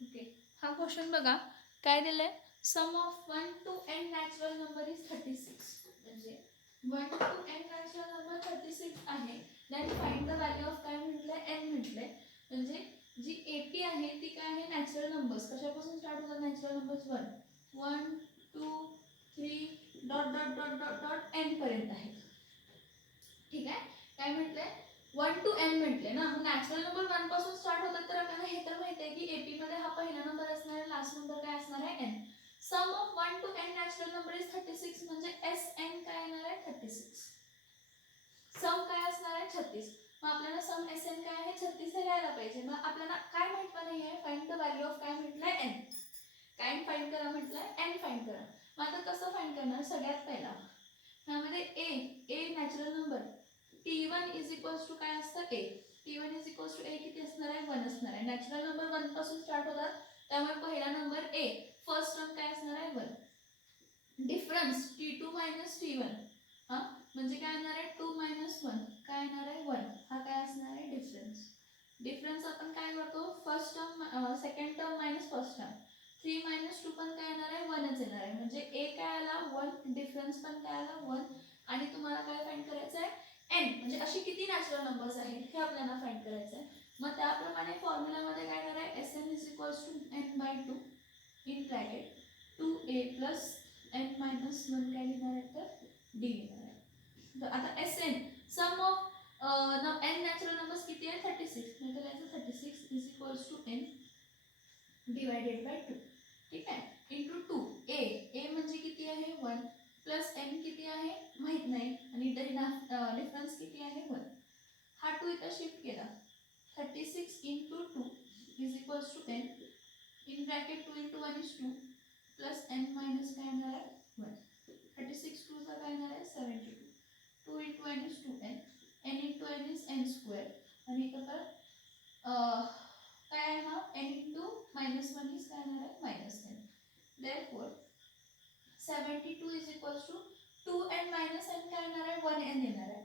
Okay, हा question बघा काय दिलंय. Sum of 1 to n natural number is 36. म्हणजे 1 to n नॅचरल नंबर 36 आहे. Then find the value of काय म्हटलंय, n म्हटलंय. म्हणजे जी एपी आहे ती काय आहे, नॅचरल नंबर्स. कशापासून स्टार्ट होतात natural numbers, 1 2 3 dot dot dot dot dot n पर्यंत आहे. ठीक आहे. काय म्हटलंय, 1 to n म्हटले ना. मग नॅचरल नंबर 1 पासून स्टार्ट होतात, तर आपल्याला हे तर माहिती आहे की एपी मध्ये हा पहिला नंबर असणार आहे, लास्ट नंबर काय असणार आहे, n. Sum of 1 to n natural number is 36. म्हणजे Sn काय येणार आहे, 36. सम काय असणार आहे, 36. मग आपल्याला सम Sn काय आहे, 36 हे लिहायला पाहिजे. मग आपल्याला काय म्हटलं नाही आहे, फाइंड द व्हॅल्यू ऑफ काय म्हटलंय, n. काय फाइंड करा म्हटलंय, n फाइंड करा. मग आता कसं फाइंड करणार, सगळ्यात पहिला ह्यामध्ये a natural number T1 is equals to काय असतं, a. T1 is equals to a किती असणार आहे, 1 असणार आहे. नॅचरल नंबर 1 पासून स्टार्ट होतात, त्यामुळे पहिला नंबर a, फर्स्ट टर्म काय असणार आहे, 1. डिफरन्स T2 मायनस T1, हा म्हणजे काय येणार आहे, 2 मायनस 1 काय येणार आहे, 1. हा काय असणार आहे, डिफरन्स. डिफरन्स आपण काय करतो, first term second term minus first term. 3 minus 2 पण काय येणार आहे, 1च येणार आहे. म्हणजे a काय आला, 1. डिफरन्स पण काय आला, 1. आणि तुम्हाला काय फाइंड करायचं आहे, n. म्हणजे अशी किती नॅचरल नंबर्स आहेत हे आपल्याला फाइंड करायचं आहे. मग त्याप्रमाणे फॉर्म्युलामध्ये काय येणार आहे, Sn is equals to n/2 in bracket 2a plus n minus 1 काय लिहिणार आहे, तर d लिहिणार आहे. तर आता Sn sum of n natural numbers किती आहे, 36. म्हणजे लिहायचं 36 is equals to n divided by 2. ठीक आहे, इंटू 2. a म्हणजे किती आहे, 1 प्लस n किती आहे माहित नाही, आणि डिफरन्स किती आहे, 1. हा 2 इथं शिफ्ट केला, 36 into 2 is equals to n in bracket 2 into 1 is 2 plus n minus काय येणार आहे, 1. 36 2 चा काय येणार आहे, 72. 2 into n is 2n, n into n is n square. आणि इथं परत काय आहे हा, n इंटू मायनस 1 इज काय येणार आहे, minus n. Therefore 72 is equals to 2n minus n काय येणार आहे, 1n येणार आहे.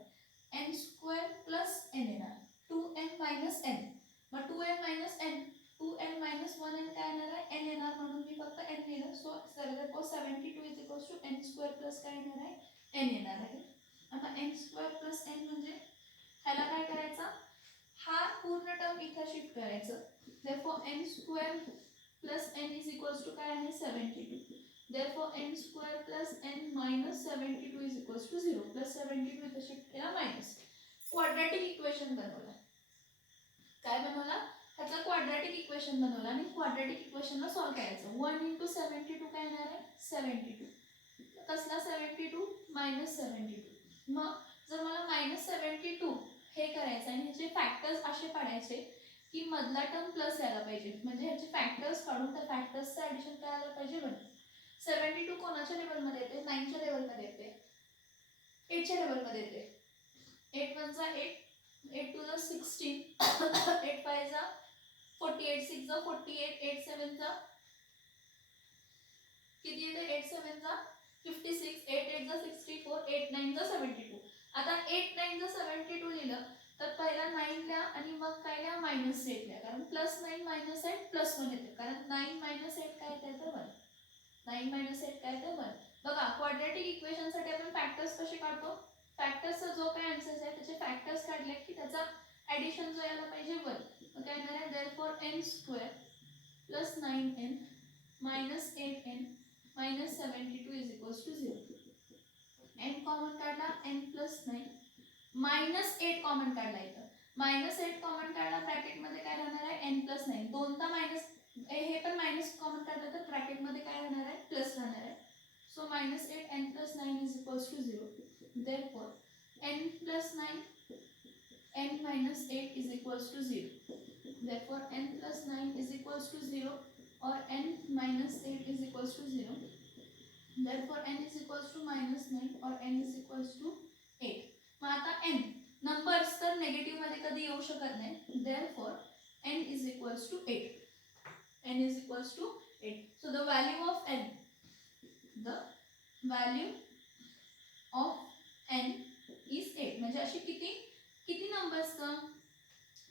n स्क्वेअर प्लस n येणार, 2n मायनस n. मग 2n minus n, 2n minus 1n काय येणार आहे, n येणार. म्हणून मी फक्त n लिहिलं. So 72 is equals to n square plus काय येणार आहे, n येणार आहे. आता n स्क्वेअर प्लस n म्हणजे ह्याला काय करायचं, हा पूर्ण टर्म इथं शिफ्ट करायचं. Therefore n square plus n is equals to काय आहे, 72. Therefore n square plus n minus 72 is equals to 0. Plus 72 इथे शिफ्ट केला मायनस. क्वाड्रॅटिक इक्वेशन बनवला. काय बनवला, ह्याचा क्वाड्रॅटिक इक्वेशन बनवला आणि क्वाड्रॅटिक इक्वेशनला सॉल्व करायचं. 1 इंटू 72 काय येणार आहे, 72. कसला 72, मायनस 72. मग जर मला मायनस 72 हे करायचं आणि ह्याचे फॅक्टर्स असे पाडायचे की मधला टर्म प्लस यायला पाहिजे. म्हणजे ह्याचे फॅक्टर्स काढून त्या फॅक्टर्सचं ॲडिशन करायला पाहिजे 1. 72 कोणाच्या लेवलमध्ये येते, 9च्या लेवलमध्ये येते, 8च्या लेवलमध्ये येते. 8 1 जा 8, 8 2 जा 16, 8 5 जा 48, 6 जा 48, 8 7 जा किती येते, 8 7 जा 56, 8 8 जा 64, 8 9 जा 72. आता 8 9 जा 72 लिहिलं तर पहिला 9 लिहा आणि मग काय लिहा, मायनस 8 लिहा. कारण प्लस 9 मायनस 8 प्लस 1 येते. कारण 9 मायनस 8 काय येते, तर 1. 9 मायनस 8 काय, तर 1. बघा क्वाड्रॅटिक इक्वेशनसाठी आपण फॅक्टर्स कसे काढतो, फॅक्टर्सचा जो काही आन्सर्स आहे त्याचे फॅक्टर्स काढले की त्याचा ॲडिशन जो यायला पाहिजे 1. मग काय येणार आहे, therefore n square plus 9n minus 8n minus 72 is equals to 0. n common काढला, n प्लस 9 मायनस 8 कॉमन काढला. इथं मायनस 8 कॉमन काढला, ब्रॅकेटमध्ये काय राहणार आहे, n प्लस 9. दोनदा मायनस, हे पण मायनस कॉमन काढलं तर ब्रॅकेटमध्ये काय राहणार आहे, प्लस राहणार आहे. So minus 8 n plus 9 is equals to 0. Therefore n plus 9 n minus 8 is equals to 0. Therefore n plus 9 is equals to 0 और n minus 8 is equals to 0. Therefore n is equals to minus 9 और n is equals to 8. मग आता n numbers तर negative मध्ये कधी येऊ शकत नाही. Therefore n is equals to 8. n is equals to 8. So the value of n, the value of n is 8. म्हणजे अशी किती नंबर्सचं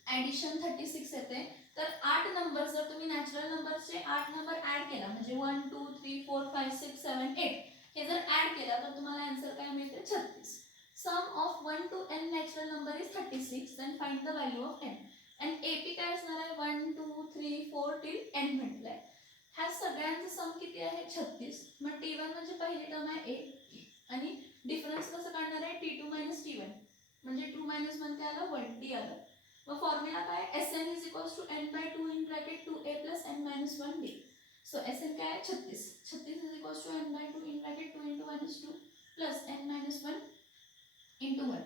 ॲडिशन 36 येते. तर 8 नंबर्स जर तुम्ही नॅचरल नंबरचे 8 नंबर ऍड केला म्हणजे 1 2 3 4 5 6 7 8 हे जर ऍड केला तर तुम्हाला आन्सर काय मिळते 36. Sum of 1 to n natural number is 36. Then find the value of n. आणि एपी काय असणार आहे 1 2 3 4 टिल n म्हटलंय. ह्या सगळ्यांचं सम किती आहे 36. मग t1 म्हणजे पहिली टर्म आहे a आणि डिफरन्स कसं काढणार आहे t2 t1 म्हणजे 2 1 काय आलं 1 d आलं. मग फॉर्म्युला काय Sn is equals to n by 2 in bracket 2a plus n minus 1d. So Sn काय आहे 36. 36 is equals to n by 2 in bracket 2 into 1 is 2 plus n minus 1 into 1.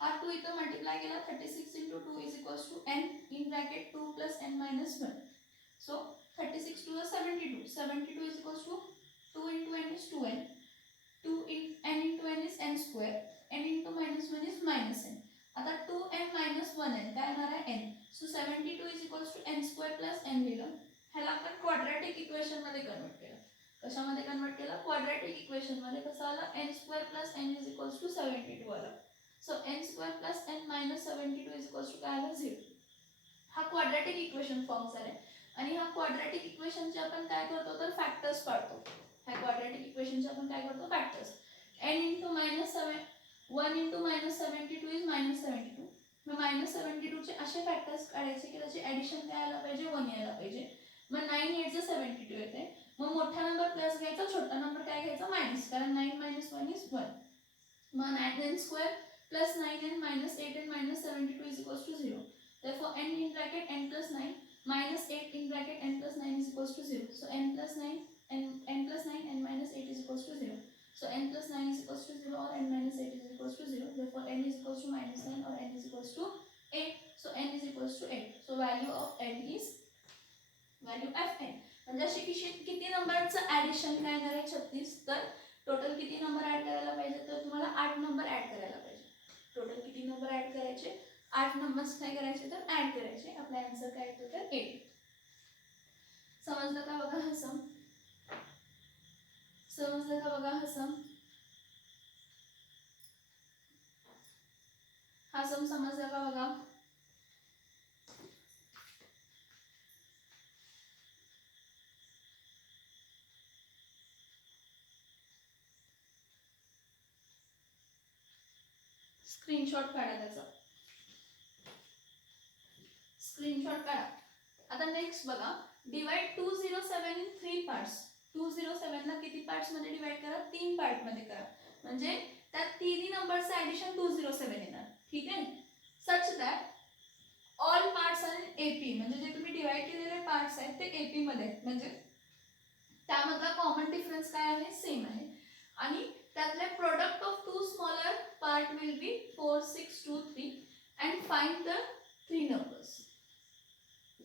हा 2 इथं मल्टिप्लाय केला 36 into 2 is equals to n in bracket 2 plus n minus 1. So 36 to the 72. 72 is equals to 2 into n is 2n. 2 in n into n is n square. n into minus 1 is minus n. आता 2n minus 1n काय येणार आहे n. So 72 is equals to n square plus n लिहिलं. ह्याला आपण quadratic equation मध्ये convert केलं. कशामध्ये कन्वर्ट केलं क्वाड्रॅटिक इक्वेशन मध्ये. कसं आलं n square plus n is equals to 72 आलं. So n square plus n minus 72 is equals to काय आलं 0. हा क्वाड्रॅटिक इक्वेशन फॉर्म झालाय आणि हा क्वाड्रॅटिक इक्वेशनचे आपण काय करतो तर फॅक्टर्स पाडतो. ह्या क्वाड्रॅटिक इक्वेशनचे आपण काय करतो factors. n into minus 7 1 into minus 72 is minus 72. मग minus 72 चे असे फॅक्टर्स काढायचे की त्याची ॲडिशन काय आला पाहिजे 1 यायला पाहिजे. मग 9 8 चं 72 येते. मग मोठा नंबर प्लस घ्यायचा छोटा नंबर काय घ्यायचा मायनस कारण 9 minus 1 is 1. मग 9n square plus 9n minus 8n minus 72 is equals to 0. Therefore n in bracket n plus 9 minus 8 in bracket n plus 9 is equals to 0. So n plus 9 n plus 9 n minus 8 is equals to 0. So n plus 9 is equals to 0 or n minus 8 is equals to 0. Therefore n is equals to minus 9 or n is equals to 8. So n is equals to 8. So value of n is value of n. म्हणजे अशी किती नंबरचं addition काय येणार आहे 36. तर total किती number add करायला पाहिजे तर तुम्हाला 8 नंबर ऍड करायला पाहिजे. टोटल किती नंबर ऍड करायचे 8 नंबर्स काय करायचे तर ऍड करायचे. आपला आन्सर काय येतो तर 8. समजलं का बघा हा सम. समजलं का बघा हा सम. हा सम समजला का बघा. स्क्रीनशॉट काढा त्याचा. स्क्रीनशॉट काढा. आता नेक्स्ट बघा डिवाइड 207 इन 3 पार्ट्स. 207 ला किती पार्ट्स मध्ये डिवाइड करा 3 पार्ट मध्ये करा. म्हणजे त्या तिन्ही नंबरचं ॲडिशन 207 येणार. ठीक आहे. Such that all parts are in AP. म्हणजे जे तुम्ही डिवाइड केलेले पार्ट्स आहेत ते एपी मध्ये आहेत. म्हणजे त्यामधला कॉमन डिफरन्स काय आहे सेम आहे. आणि त्यातले product of two smaller part will be 4 6 2 3 and find the 3 numbers.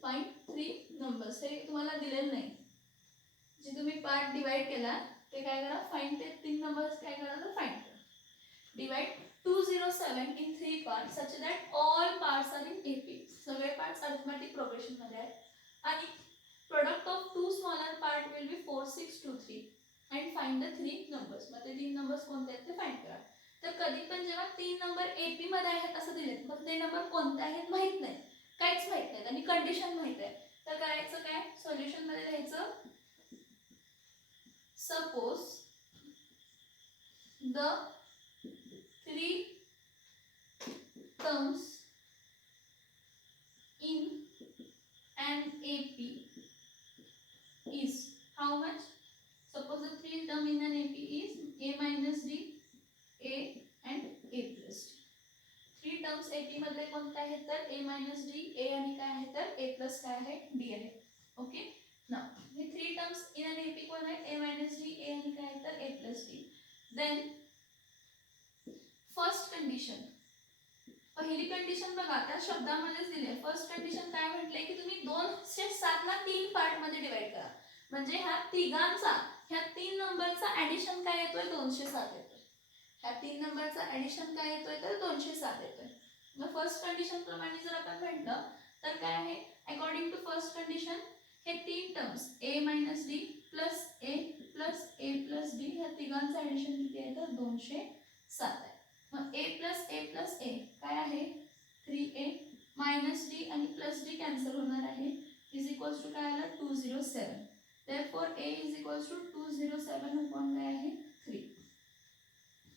Find 3 numbers. हे तुम्हाला दिलेलं नाही. जे तुम्ही पार्ट डिवाइड केला ते काय करा फाइंड ते 3 नंबर्स काय करा तर फाइंड करा. Divide 207 in 3 parts such that all parts are in AP. सगळे पार्ट्स अरिथमेटिक प्रोग्रेशन मध्ये आहेत. आणि product of two smaller part will be 4 6 2 3 and find the 3 numbers. मग ते 3 नंबर्स कोणते आहेत ते फाइंड करा. तर कधी पण जेव्हा 3 नंबर एपी मध्ये आहेत असं दिलेत मग ते नंबर कोणते आहेत माहित नाही. काहीच माहित नाही आणि कंडिशन माहित आहे. तर करायचं काय सोल्युशन मध्ये लिहायचं suppose the 3 terms in an AP is how much? Suppose the 3 term in an AP is a minus d, a and a plus d. 3 terms AP मध्ये कोणते आहेत तर a minus d, a आणि काय आहे तर a plus काय आहे d आहे. ओके. नाउ हे 3 terms in an AP कोण आहेत a minus d, a आणि काय आहे तर a plus d. Then first condition. पहिली कंडिशन बघा त्या शब्दामध्येच दिली आहे. फर्स्ट कंडिशन काय म्हटले की तुम्ही 207 ला 3 पार्ट मध्ये डिवाइड करा. म्हणजे ह्या तिघांचा ह्या 3 नंबरचा ॲडिशन काय येतोय 207 येतोय. ह्या 3 नंबरचा ॲडिशन काय येतोय तर 207 येतोय. मग फर्स्ट कंडिशन प्रमाणे जर आपण म्हटलं तर काय आहे अकॉर्डिंग टू फर्स्ट कंडिशन हे 3 terms a minus d plus a plus a plus d ह्या तिघांचा ॲडिशन किती आहे तर 207 आहे. मग a काय आहे 3a minus d आणि plus d कॅन्सल होणार आहे. इज इक्वल्स टू काय आलं 207. Therefore a is equals to 207 upon काय आहे 3.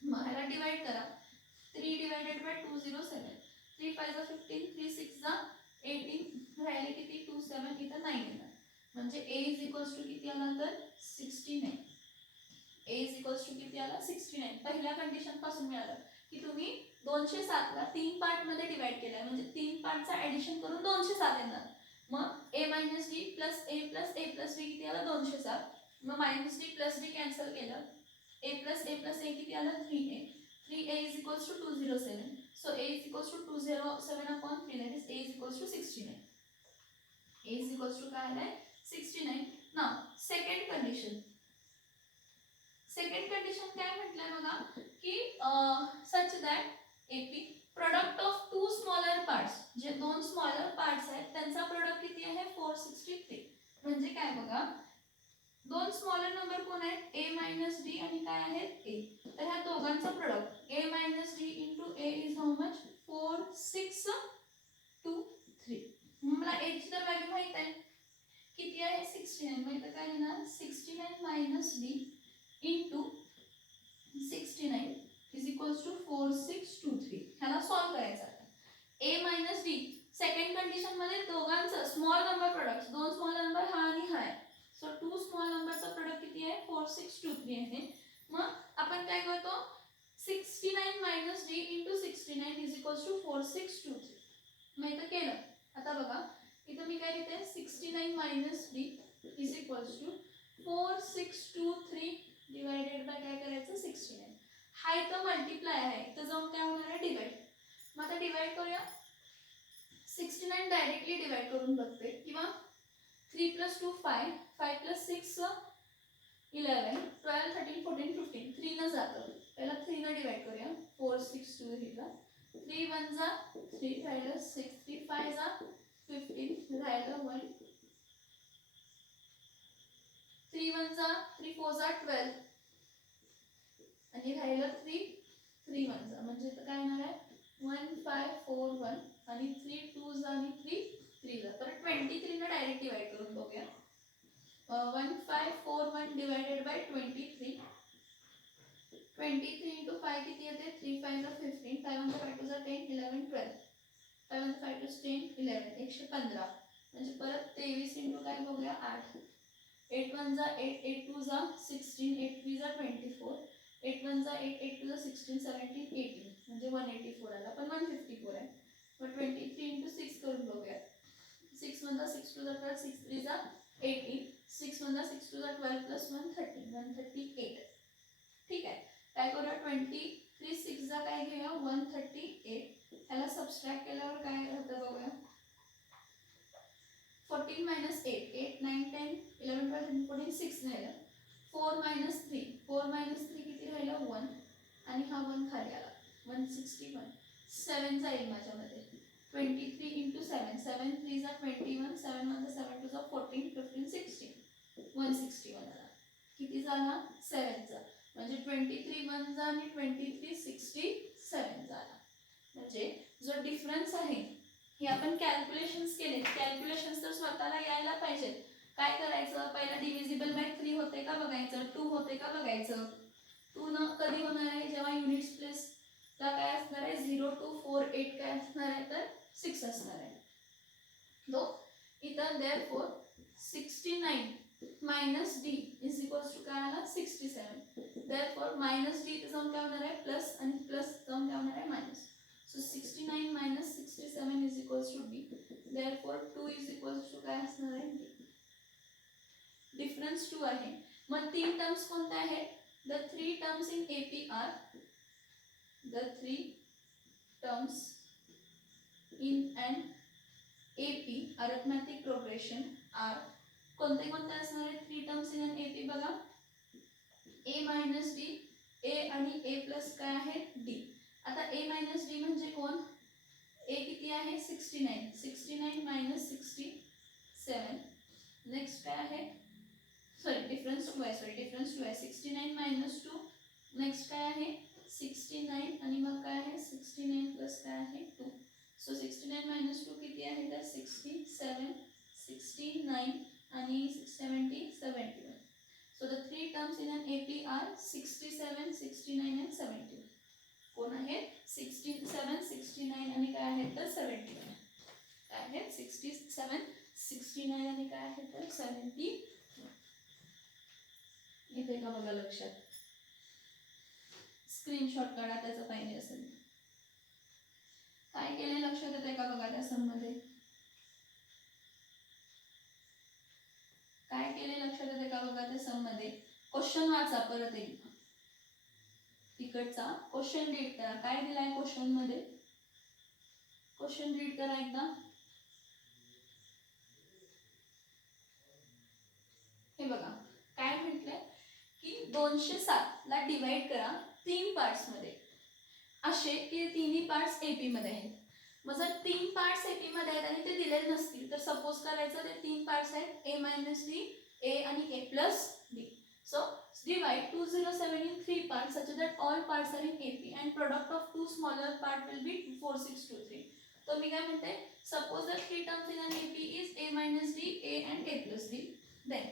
मग ह्याला डिवाइड करा. 3 डिवाइडेड बाय 207. 3 5 जा 15, 3 6 जा 18, राहिले किती 27, इथं 9 येणार. म्हणजे a इज इक्वल्स टू किती आला तर 69. a इज इक्वल्स टू किती आला 69. पहिल्या कंडिशन पासून मिळालं की तुम्ही 207 ला 3 पार्ट मध्ये डिवाइड केलाय म्हणजे 3 पार्टचा ऍडिशन करून 207 येणार. मग a minus d plus a plus a plus b किती आला 207. मग minus d plus d cancel केलं. a प्लस a किती आला 3a. 3a is equals to 207. So a is equals to 207 upon 3, that is a is equals to 69. a is equals to काय आलाय 69. Now second condition. Second condition काय म्हटलंय बघा की such that AP product of two smaller parts, जे दोन smaller parts आहेत त्यांचा प्रोडक्ट किती आहे 463. म्हणजे काय बघा दोन स्मॉलर नंबर कोण आहेत a मायनस d आणि काय आहेत a. तर ह्या दोघांचा product a minus d into a is how much 4623. मला a ची तर व्हॅल्यू माहित आहे किती आहे 69. मग इथं काय येणार 69 minus d into 69 is equals to 4623. ह्याला सॉल्व करायचं आता. a minus d second condition मध्ये दोघांचं स्मॉल नंबर प्रोडक्ट, दोन स्मॉल नंबर हा आणि हा आहे. सो टू स्मॉल नंबरचा प्रोडक्ट किती आहे 4623 आहे. मग आपण काय करतो 69 minus d into 69 is equals to 4623. मग इथं केलं. आता बघा इथं मी काय लिहिते 69 minus d is equals to 4623 divided by काय करायचं 69. हा इथं मल्टिप्लाय आहे, इथं जाऊन काय होणार आहे डिवाइड. मग आता डिवाइड करूया. 69 डायरेक्टली डिवाइड करून बघते किंवा 3 plus 2 5, 5 plus 6 11, 12 13 14 15. 3 न जातं. पहिला 3 न डिवाइड करूया. 4 6 2 3 3 1 जा 3 राहिलं 6, 3 5 जा 15 राहिलं 1, 3 1 जा 3 4 जा 12 आणि राहिलं 3 3 1 जा म्हणजे इथं काय येणार आहे 1 5 4 1 आणि 3 2 जा आणि 3 3 जा. तर 23 ने डायरेक्ट डिवाइड करून बघूया. 1541 डिवाइडेड बाय 23. 23 इंटू 5 किती येते 3 5 जा 15, 5 1 5 2 जा 10 11 12, 5 1 5 2 10 11 115. म्हणजे परत 23 इंटू काय बघूया 8, 8 1 जा 8, 8 2 जा 16, 8 3 जा 24, 8 1 जा 8, 8 2 जा 16 17 18 म्हणजे 184 आला पण 154 आहे. मग 23 इंटू 6 करून बघूया. 6 1 जा 6 2 जा 12, 6 3 जा 18, 6 1 जा 6 2 जा 12 प्लस 1 30 138. ठीक आहे. काय करूया 23 6 जा काय घेऊया 138. त्याला सबस्ट्रॅक्ट केल्यावर काय होतं बघूया. 14 मायनस 8, 8 9 10 11 12 13 14 6 राहिलं. 4 मायनस 3, 4 मायनस 3 किती राहिलं 1 आणि हा 1 खाली आला 161. 7 जाईल माझ्यामध्ये. 23 इंटू 7, 7 3 जा 21, 7 1 जा 7 2 जा 14 15 16, 161 आला. किती झाला 7 चा म्हणजे 23 1 जा आणि 23 67 झाला. म्हणजे जो डिफरन्स आहे हे आपण कॅल्क्युलेशन्स केले. कॅल्क्युलेशन्स तर स्वतःला यायला पाहिजेत. काय करायचं पहिला डिव्हिजिबल बाय 3 होते का बघायचं, 2 होते का बघायचं. 2 न कधी होणार आहे जेव्हा युनिट्स प्लेस ला काय असणार आहे 0 2 4 8 काय असणार आहे तर 6 असणार आहे. तो इथं therefore 69 minus d is equals to काय आला 67. देअरफॉर मायनस d इथं जाऊन काय होणार आहे प्लस आणि प्लस जाऊन काय होणार आहे minus. So 69 minus 67 is equals to d. Therefore 2 is equals to काय असणार आहे d. डिफरन्स 2 आहे. मग 3 टर्म्स कोणत्या आहेत. The 3 terms in AP are the 3 terms in an AP arithmetic progression are कोणते कोणते असणार आहेत 3 टर्म्स इन an AP बघा. a मायनस d, a आणि a प्लस काय आहे d. आता a मायनस d म्हणजे कोण a किती आहे 69, 69 मायनस 67. नेक्स्ट काय आहे सॉरी डिफरन्स 2 आहे, सॉरी डिफरन्स 2 आहे 69 मायनस 2. नेक्स्ट काय आहे 69 आणि मग काय आहे 69 प्लस काय आहे 2. सो 69 मायनस 2 किती आहे तर 67, 69 आणि 70 71. So the three terms in an AP are 67, 69 and 71. कोण आहेत? 67, 69 आणि काय आहेत तर 71. काय आहेत? 67, 69 आणि काय आहेत तर 70. येते का बघा लक्षात? स्क्रीनशॉट काढा त्याचं पाहिजे असेल. काय केले लक्षात येते का बघा त्या सम मध्ये? काय केले लक्षात येते का बघा त्या सम मध्ये? क्वेश्चन वाचा परत एकदा. तिकडचा क्वेश्चन रीड करा. काय दिलाय क्वेश्चन मध्ये? क्वेश्चन रीड करा एकदा. हे बघा काय म्हटलंय की 207 ला डिवाइड करा 3 पार्ट्स मध्ये, असे की तिन्ही पार्ट्स एपी मध्ये आहेत. मग जर 3 पार्ट्स एपी मध्ये आहेत आणि ते दिले नसतील तर सपोज करायचं ते 3 पार्ट्स आहेत ए मायनस डी, ए आणि A plus D. So divide 207 in 3 parts such that all parts are in AP and product of two smaller part will be 4623. तो मी काय म्हणते, suppose the three terms in an AP is a minus d, a and a plus d. Then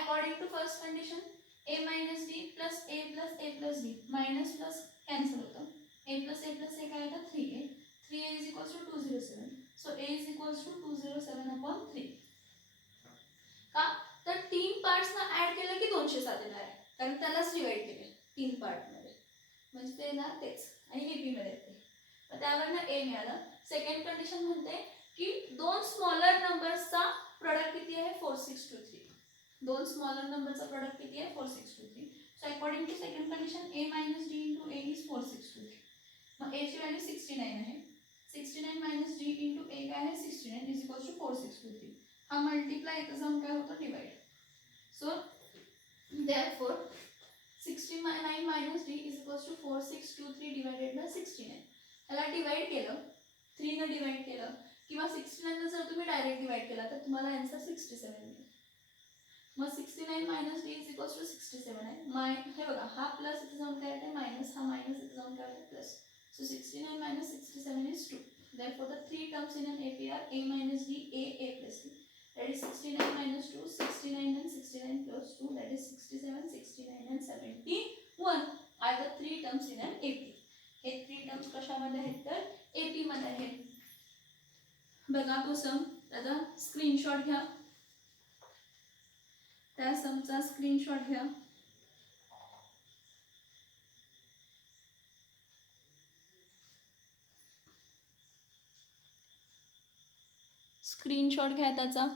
according to first condition a minus d plus a plus d minus plus cancel होतं. a plus a काय होतं 3a. 3a is equals to 207. So a is equals to 207 upon 3. का तर 3 parts ना add केलं की 207 येणार आहे, कारण त्यालाच डिवाइड केले 3 पार्ट मध्ये, म्हणजे ते ना तेच आणि एपी मध्ये येते. मग त्यावरनं ए मिळालं. सेकंड कंडिशन म्हणते की दोन स्मॉलर नंबर्सचा प्रोडक्ट किती आहे 4623. दोन स्मॉलर नंबरचा प्रोडक्ट किती आहे 4623. So according to second condition a minus d into a is 4623. मग ए ची व्हॅल्यू 69 आहे. 69 मायनस डी इंटू ए काय आहे 69 इज इक्वल्स टू 4623. हा मल्टिप्लाय इथं जाऊन काय होतं divide. So therefore 69 minus d is equals to 4623 divided by 69. ह्याला डिवाइड केलं 3 ने डिवाइड केलं किंवा 69 ने जर तुम्ही डायरेक्ट डिवाइड केला तर तुम्हाला आन्सर 67 मिळेल. मग 69 minus d is equals to 67 आहे. हे बघा हा प्लस इथे जाऊन काय येते मायनस, हा मायनस इथे जाऊन काय येते plus. So 69 minus 67 is 2. Therefore the three terms in an AP are a minus d, a plus d. That is 69 minus 2, 69 and 69 plus 2, that is 67, 69 and 71 are the three terms in an AP. हे 3 terms कशामध्ये आहेत तर AP मध्ये आहेत. बघा तो सम, त्याचा screenshot घ्या. त्या समचा स्क्रीनशॉट घ्या. स्क्रीनशॉट घ्या त्याचा.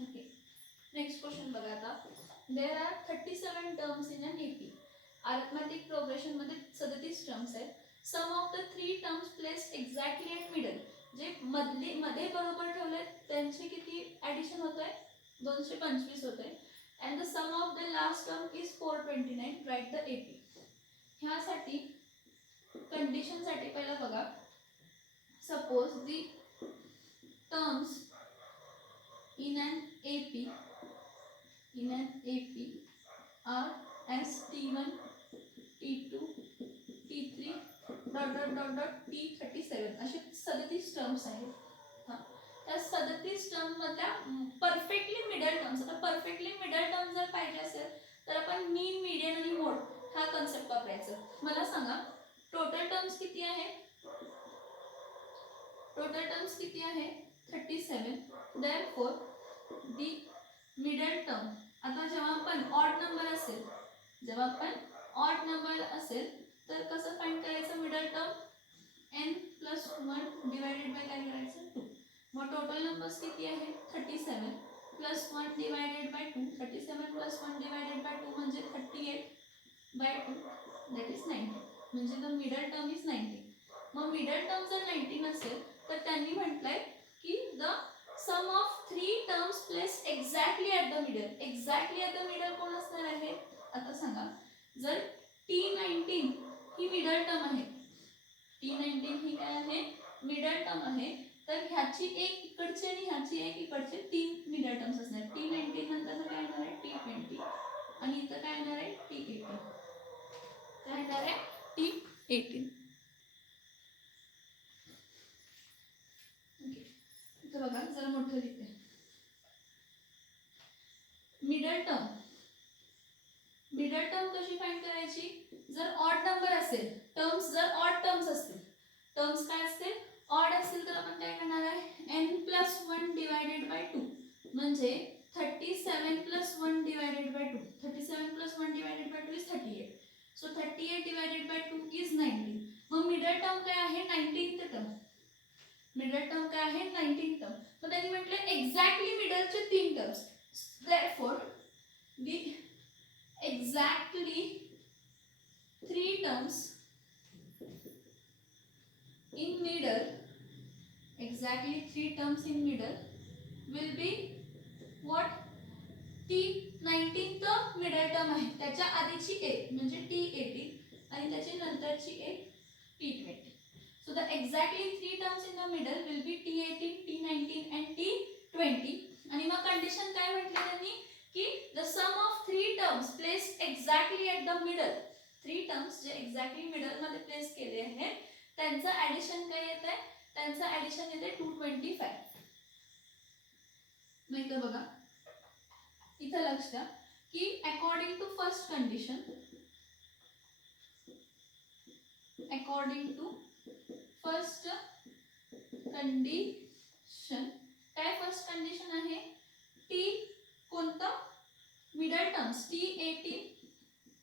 ओके, नेक्स्ट क्वेश्चन बघा आता. There are 37 terms in an AP. Arithmetic progression मध्ये 37 टर्म्स आहेत. Sum of the 3 terms placed exactly at middle, जे मध्ये बरोबर ठेवले त्यांचे किती ॲडिशन होत आहे 225 होत आहे. And the sum of the last term is 429. Write the AP. ह्यासाठी कंडिशनसाठी पहिला बघा, suppose the terms in an AP are as T1, T2, T3 T37 असे 37 टर्म्स आहेत. हां, त्या 37 टर्म मधल्या परफेक्टली मिडल टर्म्स. आता परफेक्टली मिडल टर्म जर पाहिजे असेल तर आपण मीन, मीडियन आणि मोड हा कन्सेप्ट वापरायचा. मला सांगा टोटल टर्म्स किती आहे? टोटल टर्म्स किती आहे 37. Therefore दी मिडल टर्म, आता जेव्हा आपण ऑड नंबर असेल, तर कसं फाइंड करायचं middle term? n plus 1 divided by काय करायचं 2. मग टोटल नंबर्स किती आहे 37 plus 1 divided by 2. 37 plus 1 divided by 2 म्हणजे 38 बाय 2, दॅट इज 90. म्हणजे द मिडल टर्म इज 90. मग मिडल टर्म जर 90 नसेल तर त्यांनी म्हटलंय की the sum of 3 terms placed exactly at the middle. Exactly at the middle कोण असणार आहे? आता सांगा, जर T19 ही मिडल टर्म आहे, T19 ही काय आहे मिडल टर्म आहे, तर ह्याची एक इकडची आणि ह्याची एक इकडचे 3 मिडल टर्म्स असणार. T19 नंतर काय T20 आणि इथं काय येणार आहे T18. काय येणार आहे T18. ओके, इथं बघा जरा मोठं लिहिते. मिडल टर्म कशी फाइंड करायची? जर ऑड नंबर असेल, टर्म्स जर ऑड टर्म्स असतील, टर्म्स काय असतील ऑड असतील तर आपण काय करणार आहे n+1 डिवायडेड बाय 2 म्हणजे 37+1 divided by 2. 37+1 divided by 2 is 38. So 38 divided by 2 is 19. मग मिडल टर्म काय आहे 19th टर्म. मिडल टर्म काय आहे 19th टर्म. मग त्यांनी म्हटलं एक्झॅक्टली मिडलचे 3 terms. Therefore the exactly 3 terms in middle, exactly 3 terms in middle will be what? T19 तर मिडल टर्म आहे, त्याच्या आधीची एक म्हणजे T18 आणि त्याच्या नंतरची एक T20. So the exactly 3 terms in the middle will be T18, T19 and T20. आणि मग कंडिशन काय म्हटली त्यांनी की the sum of 3 terms placed exactly at the middle, 3 terms जे एक्झॅक्टली मिडल मध्ये प्लेस केले आहेत त्यांचं ऍडिशन काय येत आहे? त्यांचं ऍडिशन येते 225. मग इथं बघा, इथं लक्ष द्या की according to first condition, according to first condition, काय फर्स्ट कंडिशन आहे टी कोणतं मिडल टर्म्स T18,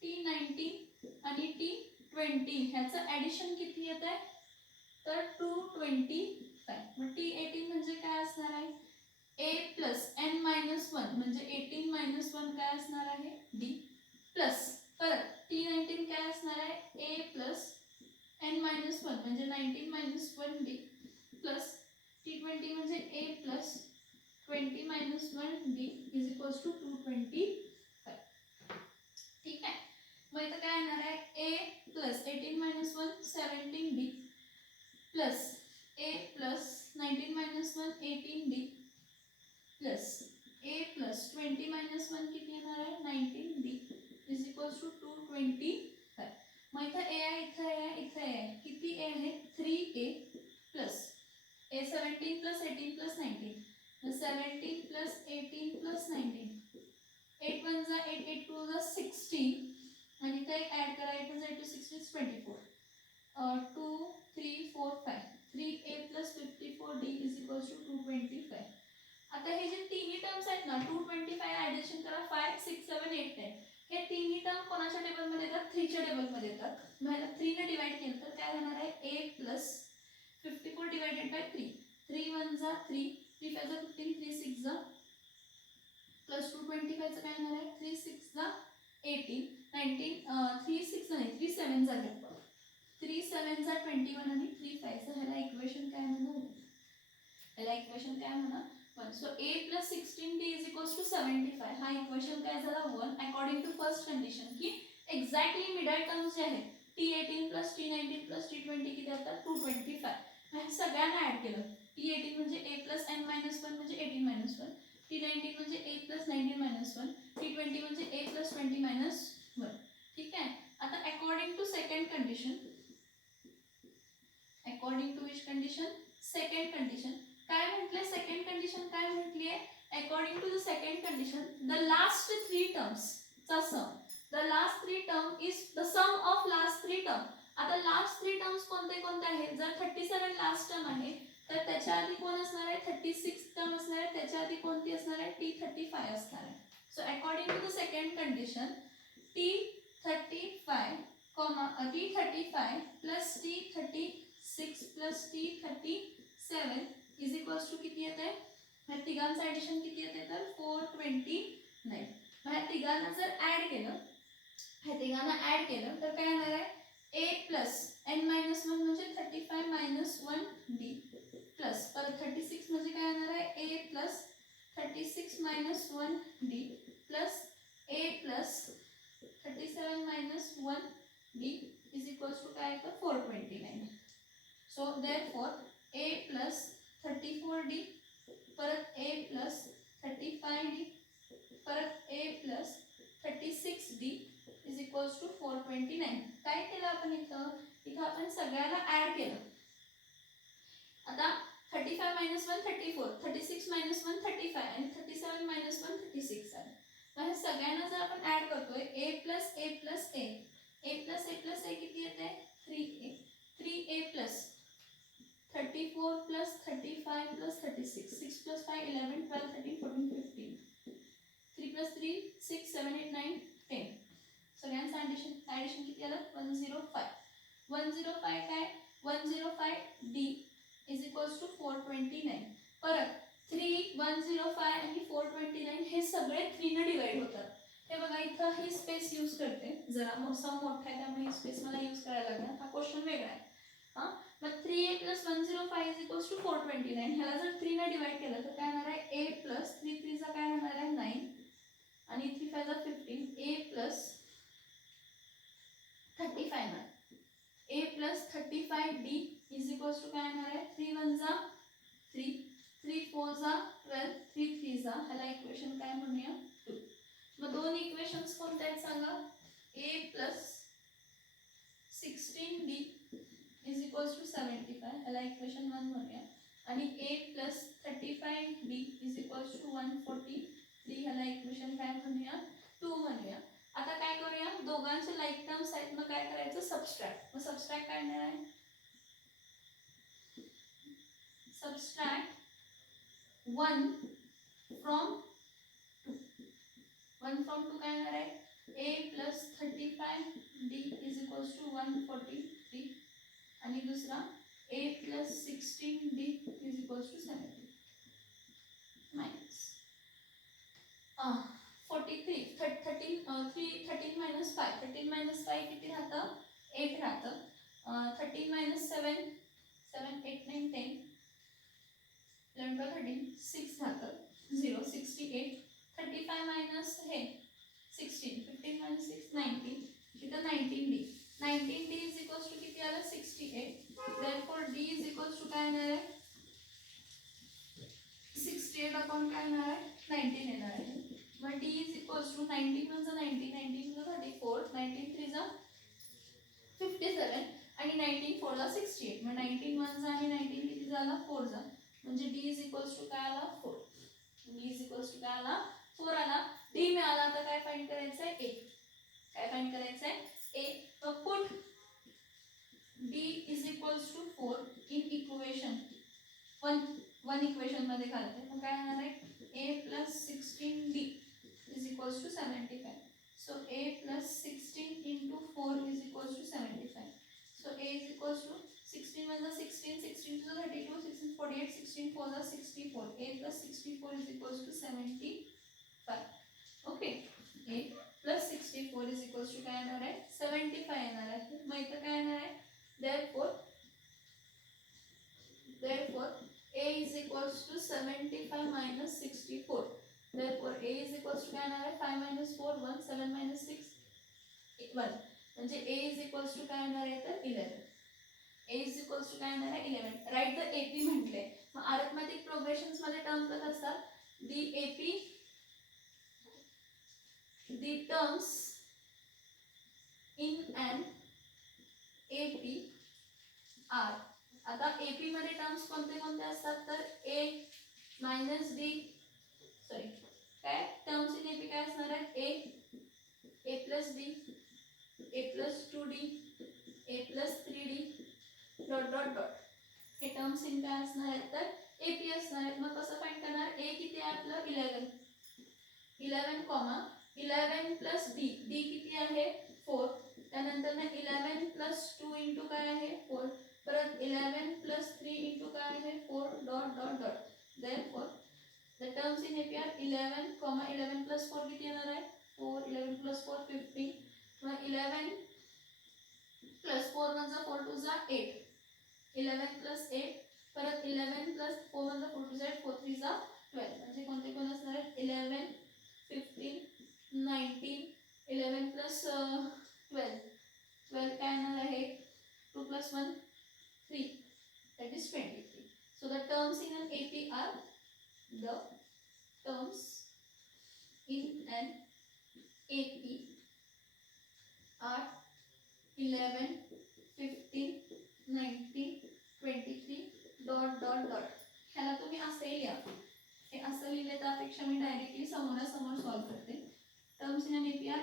T19 आणि T20 ह्याचं ऍडिशन किती येत आहे तर 225. मग T18 म्हणजे काय असणार आहे a प्लस n-1 म्हणजे 18 - 1 काय असणार आहे d प्लस परत T19 काय असणार आहे a प्लस n-1 म्हणजे 19 - 1 d प्लस T20 म्हणजे a plus 20 - 1 d is equals to 225. ठीक आहे. मग इथं काय येणार आहे a plus 18 - 1 17d plus a plus 19 - 1 18d plus a plus 20 - 1 किती येणार आहे 19d इज इक्वल्स टू 225. मग इथं a आहे, इथं a आहे, इथं a आहे. किती a आहे 3a plus a 17 plus 18 plus 19 17 plus 18 plus 19 8 1 जा 8 8 2 जा 16 आणि इथे एक ऍड करा 8 1 जा 8 2 16 is 24. 2 3 4 5 3a plus 54d is equals to 225. आता हे जे तिन्ही टर्म्स आहेत ना 225 ऍडिशन करा 5 6 7 8 10 हे तिन्ही टर्म कोणाच्या टेबल मध्ये येतात 3 च्या टेबल मध्ये येतात. म्हणजे 3 ने डिवाइड केलं तर काय होणार आहे a प्लस 54 डिवाइडेड बाय 3 3 1 जा 3 3 5 जा 15 3 6 जा प्लस 225 चं काय होणार आहे 3 6 जा 18 19 3 6 नाही 3 7 जा 3 7 जा 21 आणि 3 5 चं ह्याला इक्वेशन काय म्हणू ह्याला इक्वेशन काय म्हणा 1. So a plus 16d is equals to 75. हा इक्वेशन काय झाला 1 अकॉर्डिंग टू फर्स्ट कंडिशन की एक्झॅक्टली मिडल टर्म्स जे आहेत T18 plus T19 plus T20 किती असतात 225. हे सगळ्यांना ऍड केलं. T18 म्हणजे a प्लस n-1 म्हणजे 18 - 1 T19 म्हणजे a प्लस 19 - 1 T20 म्हणजे a प्लस 20 - 1. ठीक आहे. आता according to second condition, according to which condition second condition काय म्हटले सेकंड कंडिशन काय म्हटली आहे according to the second condition the last 3 terms चा sum, the last 3 term is the sum of last 3 term. आता लास्ट 3 टर्म्स कोणते कोणते आहेत जर 37 लास्ट टर्म आहे तर त्याच्या आधी कोण असणार आहे 36 टर्म असणार आहे, त्याच्या आधी कोणती असणार आहे T35 असणार आहे. So according to the second condition T35 T35 plus T36 plus T37 is equals to किती येते ह्या तिघांचं ऍडिशन किती येते तर 429. ह्या तिघांना जर ऍड केलं तर काय येणार आहे a प्लस n-1 म्हणजे 35 - 1d प्लस परत 36 म्हणजे काय येणार आहे a प्लस 36 - 1d प्लस a plus 37 - 1d is equals to काय येतं 429. So therefore a plus 34d परत a प्लस 35d परत a plus 36d is equals to 429. काय केलं आपण इथं आपण सगळ्याला ॲड केलं. आता 35 मायनस 1 34, 36 मायनस 1 35 आणि 37 मायनस 1 36 आहे. मग हे सगळ्यांना जर आपण ॲड करतोय a plus a plus a, a plus a plus a किती येते 3a, 3a plus 34 plus 35 plus 36, 6 plus 5 11 12 13 14 15, 3 plus 3 6 7 8 9 10. सगळ्यांचं ॲडिशन किती आलं 105. 105 काय 105 d इज इक्वल्स टू 429. परत 3 105 आणि 429 हे सगळे 3 ने डिवाइड होतात. हे बघा इथं ही स्पेस यूज करते, जरा सम मोठा आहे त्यामुळे ही स्पेस मला यूज करायला लागणार. हा क्वेश्चन वेगळा आहे. हां मग 3a plus 105 is equals to 429. ह्याला जर 3 ने डिवाइड केलं तर काय होणार आहे a प्लस 3 3 चा काय होणार आहे 9 आणि 3 5 चा 15. a प्लस 35 ना a plus 35d is equals to काय होणार आहे 3 1 जा 3, 3 4 जा 12, 3 3 जा. ह्याला इक्वेशन काय म्हणूया 2. मग दोन इक्वेशन्स कोणते आहेत सांगा. a plus 16d is equals to 75. ह्याला इक्वेशन 1 म्हणूया. आणि a plus 35d is equals to 143. ह्याला इक्वेशन काय म्हणूया 2 म्हणूया. आता काय करूया दोघांचे लाईक टर्म्स आहेत मग काय करायचं सबस्ट्रॅक्ट. मग सबस्ट्रॅक्ट काय येणार आहे सबस्ट्रॅक्ट 1 फ्रॉम 2. 1 फ्रॉम 2 काय येणार आहे a plus 35d is equals to 143 आणि दुसरा a plus 16d is equals to 70 minus 43 13 minus 5. 13 minus 5 किती राहतं 8 राहतं. 13 मायनस 7 7 8 9 10 11 13 6 राहतं 0 68. 35 मायनस हे 16 15 मायनस 6 19. इथं 19d 19d is equals to किती आलं 68. Therefore d is equals to काय येणार आहे 68 अपॉन काय येणार आहे 19 येणार आहे. मग d इज इक्वल्स टू 19 म्हणजे 19 19 म्हणजे 34 19 3 जा 57 आणि 19 4 जा 68. मग 19 1 जा आणि 19 किती झाला 4 जा म्हणजे d इज इक्वल्स टू काय आला 4. d इज इक्वल्स टू काय आला 4 आला. d मिळाला. आता काय फाइंड करायचं आहे a. काय फाइंड करायचं आहे a. मग put d is equals to 4 in equation 1 equation मध्ये घालते. मग काय होणार आहे a plus 16d is equals to 75. So a plus 16 into 4 is equals to 75. So a is equals to 16 म्हणजे 16 16 to 32 16 48 16 4 जा 64. a plus 64 is equals to 75. Okay a plus 64 is equals to काय येणार आहे 75 येणार आहे. मग इथं काय येणार आहे therefore a is equals to 75 minus 64. Therefore a is equals to काय येणार आहे 5 minus 4 1 7 minus 6 1 म्हणजे a is equals to काय येणार आहे तर 11. a is equals to काय येणार आहे 11. राईट द AP म्हटले. मग अरिथमेटिक प्रोग्रेशन्स मध्ये टर्म्स काय असतात the terms in an AP are. आता AP मध्ये टर्म्स कोणते कोणते असतात तर a मायनस d सॉरी काय टर्म्स इन AP काय असणार आहे a plus d a plus 2d a plus 3d dot dot dot. हे टर्म्स इन काय असणार आहेत तर AP असणार आहेत. मग कसं फाइंड करणार a किती आहे आपलं 11 कॉमा 11 प्लस d d किती आहे 4. त्यानंतर ना 11 प्लस 2 इंटू काय आहे 4. परत 11 प्लस 3 इंटू काय आहे 4 dot dot dot. Therefore the terms in AP are 11 comma 11 plus 4 किती येणार आहे 4. 11 प्लस 4 15. मग 11 प्लस 4 म्हणजे 4 2 जा 8. 11 प्लस 8 परत 11 प्लस 4 म्हणजे 4 2 जा 8 4 3 जा 12. म्हणजे कोणते कोण असणार आहेत 11 15 19 11 प्लस 12 12 काय येणार आहे 2 plus 1 3 that is 23. So the terms in an AP are the terms in APR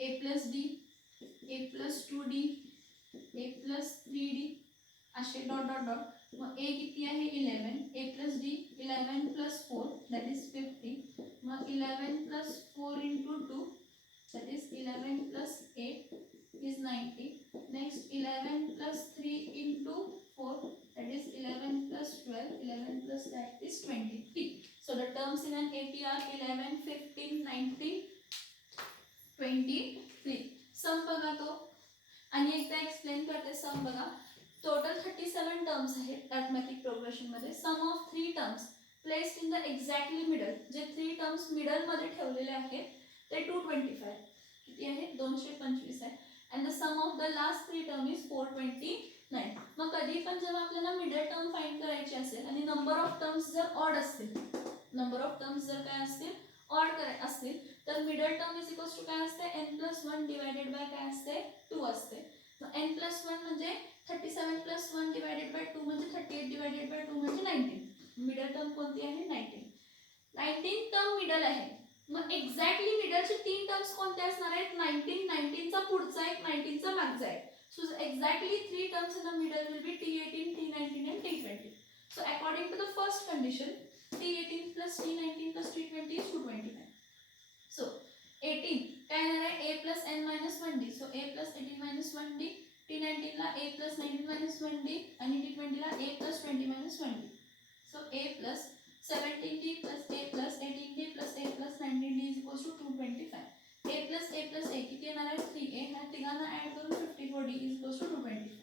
A plus D, A plus 2D, A plus 3D असे डॉट डॉट डॉट. मग A किती आहे 11, A plus D 11 plus 4 that is 50. मग 11 plus 4 into 2 that is 11 plus 8 is 90. Next 11 plus 3 into 4 that is 11 plus 12, 11 plus that is 23. So the terms in an APR 11, 15, 19, 23. सम बघा तो आणि एकदा explain करते. Sum बघा, टोटल 37 टर्म्स आहेत arithmetic progression मध्ये. Sum of 3 terms placed in the exactly middle, जे 3 terms middle मध्ये ठेवलेले आहेत ते 225 किती आहे 225 आहे. And the sum of the last 3 term is 429. मग कधी पण जेव्हा आपल्याला मिडल टर्म फाइंड करायची असेल आणि नंबर ऑफ टर्म्स जर ऑड असतील, नंबर ऑफ टर्म्स जर काय असतील ऑड असतील, तर middle term is equals to काय असते n+1 डिवायडेड बाय काय असते 2 असते. मग n+1 म्हणजे 37 + 1 डिवायडेड बाय 2 म्हणजे 38 डिवायडेड बाय 2 म्हणजे 19. मिडल टर्म कोणती आहे 19 टर्म मिडल आहे. मग एक्झॅक्टली मिडलचे 3 टर्म्स कोणते असणार आहेत 19 चा पुढचा एक 19 चा मागचा आहे. So exactly 3 terms in the middle will be T18, T19 and T20. So according to the first condition, T18 plus T19 plus T20 is 225. So 18 काय येणार आहे A plus n minus 1D. So A plus 18 minus 1D. T19 ला A plus 19 minus 1D आणि T20 ला A plus 20 minus 1D. So A plus 17D plus A plus 18D plus A plus 19D is equals to 225. A plus A किती येणार आहे 3A. ह्या तिघांना add करून 54D is equals to 225.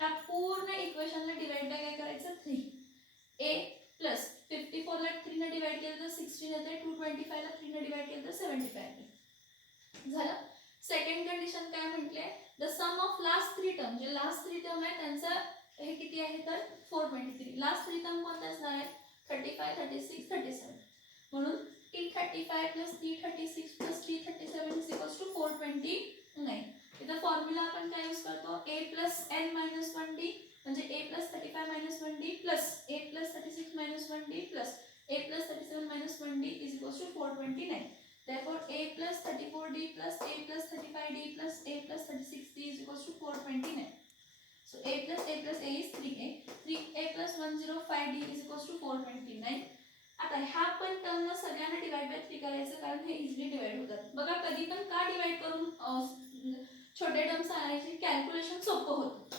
ह्या पूर्ण इक्वेशनला डिवाइड बाय काय करायचं 3. A प्लस 54 ला 3 ने डिवाइड केलं तर 16 येते. 225 ला 3 ने डिवाइड केलं तर 75 येते. झालं. सेकंड कंडिशन काय म्हटले, the sum of last 3 term, जे लास्ट 3 टर्म आहे त्यांचा हे किती आहे तर 423. लास्ट 3 टर्म कोणते असणार आहे 35, 36, 37. म्हणून T35 plus T36 plus T37 is equals to 429. इथं फॉर्म्युला आपण काय यूज करतो A plus n minus 1D म्हणजे A plus 35 minus 1D plus A plus 36 minus 1D plus A plus 37 minus 1D is equals to 429. Therefore A plus 34D plus A plus 35D plus A plus 36D is equals to 429. So A plus A is 3A. 3A plus 105D is equals to 429. आता ह्या पण टर्मला सगळ्यांना divide by 3 करायचं कारण हे easily divide होतात. बघा कधी पण का डिवाइड करून छोटे टर्म्स आणायचे कॅल्क्युलेशन सोपं होतं.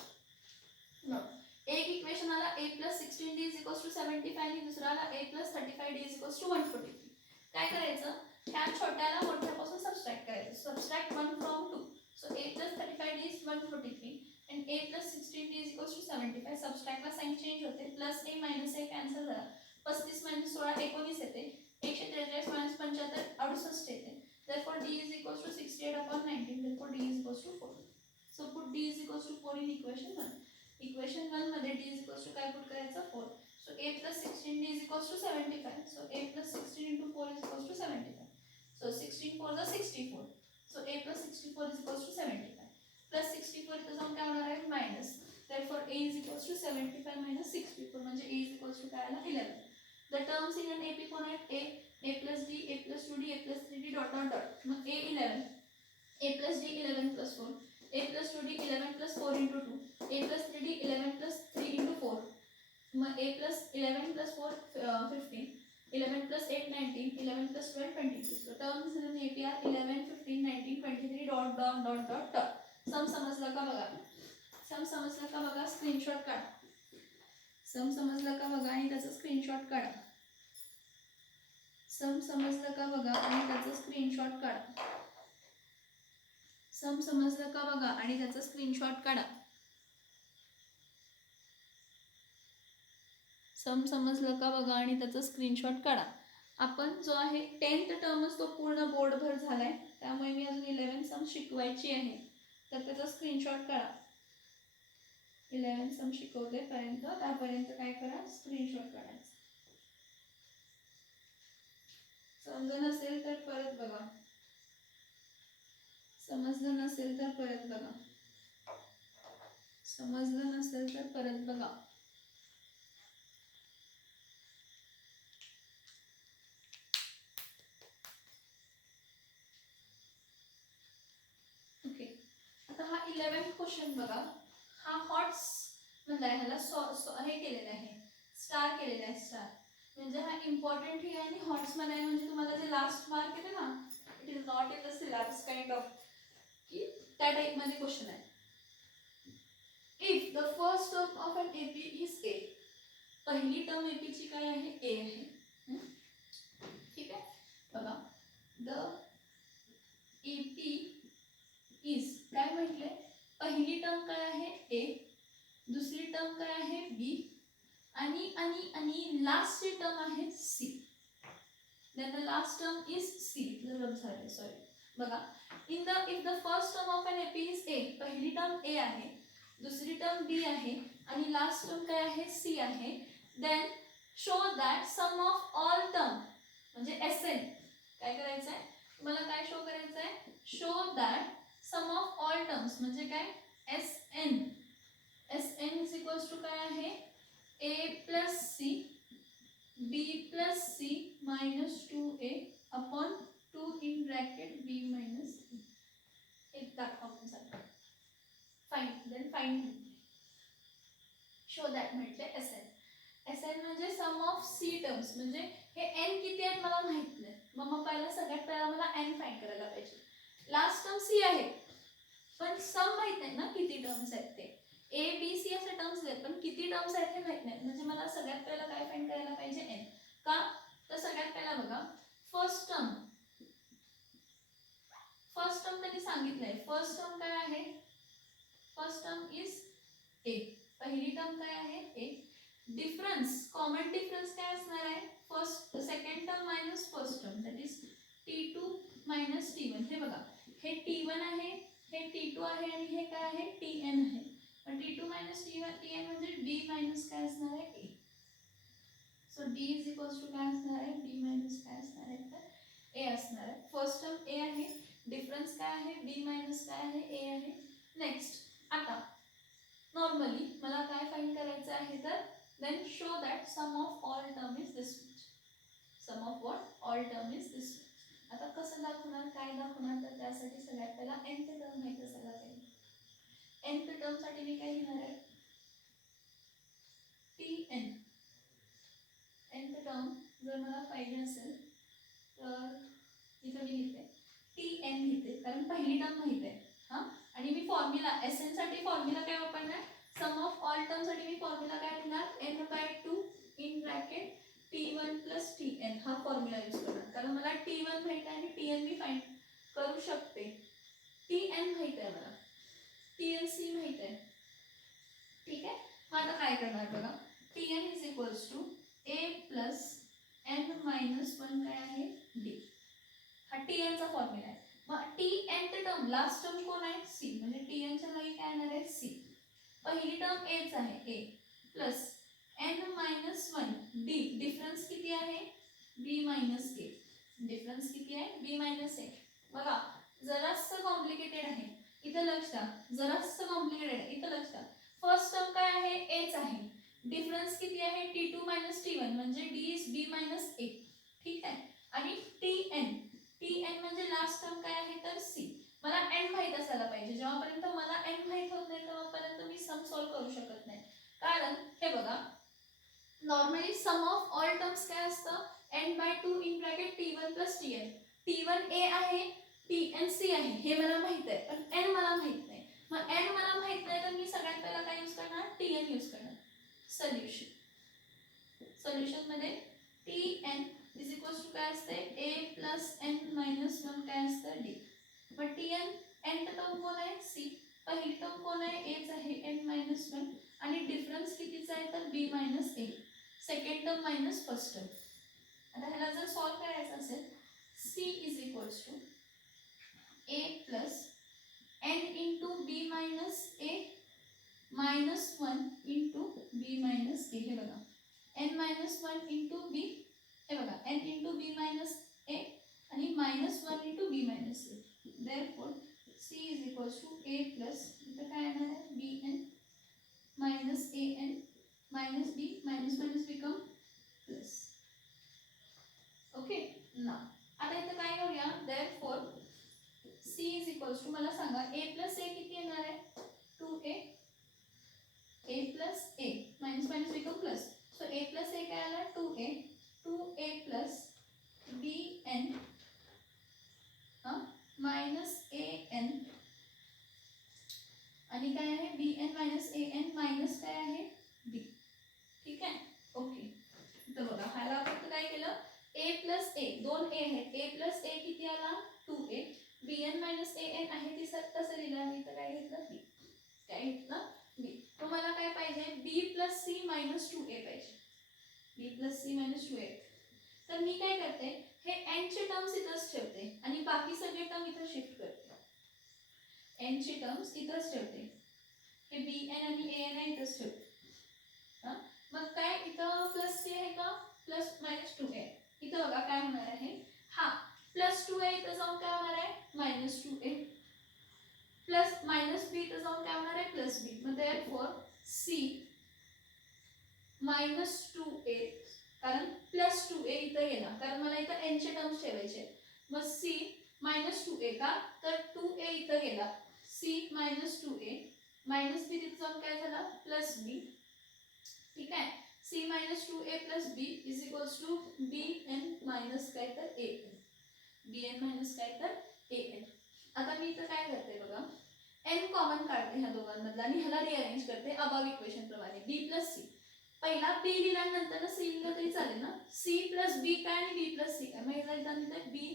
एक इक्वेशन आला A plus 16D is equals to 75 आणि दुसरा आला A plus 35D is equals to 143. काय करायचं ह्या छोट्याला मोठ्यापासून सबट्रॅक्ट करायचं. Subtract 1 from 2. So A plus 35D is 143 and A plus 16D is equals to 75. सबट्रॅक्टला साइन चेंज होते. Plus A minus A cancel झाला. 35 minus 16 19 येते. 143 minus 75 68 येते. Therefore D is equals to 68/19. Therefore D is equals to 4. So put D is equals to 4 in equation 1. Equation 1 मध्ये D is equals to काय put करायचं 4. So A plus 16D is equals to 75. So A plus 16 into 4 is equals to 75. So 16 4 is 64. So A plus 64 is equals to 75. Plus 64 इथं जाऊन काय होणार आहे minus. Therefore A is equals to 75 minus 64 म्हणजे A is equals to काय आला 11. The terms in an AP कोण आहेत A plus D, A plus 2D, A plus 3D dot dot dot. मग A 11, A plus D 11 plus 4, A plus 2D 11 plus 4 into 2, A plus 3D 11 plus 3 into 4. मग A plus 11 plus 4 15, 11 plus 8 19, 11 plus 12 23. So terms in an AP are 11, 15, 19, 23 dot dot dot dot dot. सम समजलं का बघा. सम समजलं का बघा screenshot काढा. सम समजलं का बघा आणि त्याचा स्क्रीनशॉट काढा. सम समजलं का बघा आणि त्याचा स्क्रीनशॉट काढा. सम समजलं का बघा आणि त्याचा स्क्रीनशॉट काढा. सम समजलं का बघा आणि त्याचा स्क्रीनशॉट काढा. आपण जो आहे 10th टर्मच तो पूर्ण बोर्डभर झालाय त्यामुळे मी अजून 11 सम शिकवायची आहे तर त्याचा स्क्रीनशॉट काढा. 11 सम शिकवते पर्यंत त्यापर्यंत काय करा स्क्रीनशॉट काढायचा. समजलं नसेल तर परत बघा. समजलं नसेल तर परत बघा. समजलं नसेल तर परत बघा. क्वेश्चन बघा, हा हॉट्स म्हणलाय, ह्याला हे केलेलं आहे, स्टार केलेला आहे, स्टार म्हणजे हा इम्पॉर्टंट ही आहे आणि हॉट्स मध्ये आहे, म्हणजे तुम्हाला जे लास्ट मार्क येते ना, it is not in the syllabus kind of, की त्या टाइप मध्ये क्वेश्चन आहे. If the first term of an AP is A, पहिली टर्म एपी ची काय आहे, ए आहे. ठीक आहे, बघा द एपी इज काय म्हटले, पहिली टर्म काय आहे ए, दुसरी टर्म काय आहे बी, आणि आणि आणि लास्ट टर्म आहे C. Then the last term is C. Sorry बघा, in the if the first term of an AP is A, पहिली टर्म ए आहे, दुसरी टर्म बी आहे आणि लास्ट टर्म काय आहे सी आहे, then show that sum of all term म्हणजे एस एन, काय करायचं आहे तुम्हाला, काय शो करायचं आहे, show that sum of all terms म्हणजे काय, S N. S N is equals to काय आहे, A plus C B plus C minus 2a upon 2 in bracket B minus C. एक दाखवा fine, then fine show that म्हटले S N. S N म्हणजे sum of C terms, म्हणजे हे N किती आहेत मला माहित नाही, मग पहिला सगळ्यात पहिला मला एन फाईन करायला पाहिजे. लास्ट टर्म सी आहे पण सम माहित नाही ना किती टर्म्स आहेत ते, ए बी सी असे टर्म्स आहेत पण किती टर्म्स आहेत हे माहित नाही, म्हणजे मला सगळ्यात पहिला काय फाइंड करायला पाहिजे एन. का तर सगळ्यात पहिला बघा, फर्स्ट टर्म त्यांनी सांगितलंय, फर्स्ट टर्म काय आहे, फर्स्ट टर्म इज ए, पहिली टर्म काय आहे ए. डिफरन्स, कॉमन डिफरन्स काय असणार आहे, first second term minus first term, that is t2 minus t1. हे बघा, हे t1 आहे, हे t2 आहे आणि हे काय आहे tn आहे. t2 मायनस tn म्हणजे d मायनस काय असणार आहे a. So d is equals to काय असणार आहे, d मायनस काय असणार आहे तर a असणार आहे. फर्स्ट टर्म a आहे, डिफरन्स काय आहे b मायनस काय आहे a आहे. नेक्स्ट आता नॉर्मली मला काय फाइंड करायचं आहे तर then show that sum of all term is this much. Sum of what all term is this much. आता कसं दाखवणार, काय दाखवणार, तर त्यासाठी सगळ्यात पहिला nth टर्म माहित असायला पाहिजे. nth टर्म साठी मी काय घेणार आहे tn. nth टर्म जर मला पाहिजे असेल तर इथं मी लिहिते tn लिहिते, कारण पहिली टर्म माहित आहे हां. आणि मी फॉर्म्युला एसएन साठी फॉर्म्युला काय वापरणार, सम ऑफ ऑल टर्म साठी मी फॉर्म्युला काय लिहिणार, n/2 in bracket t1 plus tn हा फॉर्म्युला यूज करणार, कारण मला t1 माहित आहे आणि tn मी फाइंड करू शकते. tn माहित आहे मला, tnc माहित आहे. ठीक आहे, मग आता काय करणार बघा, tn is equals to a plus n minus 1 काय आहे d. हा tn चा फॉर्म्युला आहे. मग tn th term last term कोण आहे c, म्हणजे tn च्या जागी काय येणार आहे c. पहिली टर्म a च आहे a plus n minus 1 d, difference किती आहे b मायनस a. डिफरन्स किती आहे b मायनस a. बघा जरासं कॉम्प्लिकेटेड आहे, इथं लक्ष द्या, जरासं कॉम्प्लिकेटेड आहे, इथं लक्ष द्या. फर्स्ट टर्म काय आहे a च आहे, डिफरन्स किती आहे t2 मायनस t1 म्हणजे d is b minus a. ठीक आहे, आणि tn म्हणजे लास्ट टर्म काय आहे तर c. मला n माहित असायला पाहिजे, जेव्हापर्यंत मला n माहित होत नाही तेव्हापर्यंत मी सम सॉल्व करू शकत नाही. कारण हे बघा normally sum of all terms काय असतं n/2 in bracket t1 plus tn. t1 a आहे, tn c आहे, हे मला माहित आहे, पण n मला माहित नाही. मग n मला माहित नाही तर मी सगळ्यात पहिला काय यूज करणार, tn यूज करणार. सोल्युशन मध्ये tn इज इक्वल्स टू काय असते a प्लस n मायनस 1 काय असतं d. मग tn nth टर्म कोण आहे c, पहिली टर्म कोण आहे a च आहे n मायनस 1 आणि डिफरन्स कितीचा आहे तर b minus a. Second term minus first term. आता ह्याला जर सॉल्व करायचं असेल c is equals to a plus n into b minus a minus 1 into b minus a. हे बघा n मायनस 1 इंटू b, हे बघा n into b minus a आणि minus 1 into b minus a. Therefore c is equals to a plus इथं काय येणार आहे bn minus an minus b, minus minus become plus. Okay ना, आता इथं काय करूया, therefore c is equals to मला सांगा a प्लस a किती येणार आहे 2 minus minus become plus. So A plus A काय आला 2a plus B N minus A N आणि काय आहे बी N minus A N minus काय आहे बी. ठीक आहे ओके. तर बघा ह्याला फक्त काय केलं ए प्लस ए 2a आहेत. ए प्लस ए किती आला 2a. B N minus A N आहे ती तसं लिहिलं मी तर काय घेतलं बी. काय घेतलं बी. तुम्हाला काय पाहिजे बी प्लस सी मायनस 2a पाहिजे. बी प्लस सी मायनस 2a. तर मी काय करते हे एन चे टर्म्स इथंच ठेवते आणि बाकी सगळे टर्म इथं शिफ्ट करते. एन चे टर्म्स इथंच ठेवते. हे बी एन आणि ए एन आहे इथंच ठेवते. मग काय इथं प्लस सी आहे का प्लस मायनस 2a. इथं बघा काय होणार आहे हा प्लस 2a इथं जाऊन काय होणार आहे मायनस 2a प्लस मायनस बी इथं जाऊन काय होणार आहे प्लस बी. मग देअरफॉर सी मायनस 2a कारण प्लस 2a इथं गेला कारण मला इथं एन चे टर्म्स ठेवायचे. मग सी मायनस 2a का तर 2a इथं गेला सी मायनस 2a मायनस बी तिथं जाऊन काय झाला प्लस बी. ठीक आहे c minus 2a plus b is equals to b N minus काय तर a n. B N minus काय तर ए एन. आता मी इथं काय करते बघा एन कॉमन काढते ह्या दोघांमधला आणि ह्याला रिअरेंज करते अबाव इक्वेशन प्रमाणे. बी प्लस सी पहिला बी लिहिल्यानंतर सी लिहिलं तरी चालेल ना. सी प्लस बी काय आणि बी प्लस सी काय. मग ह्याला इथं लिहिते B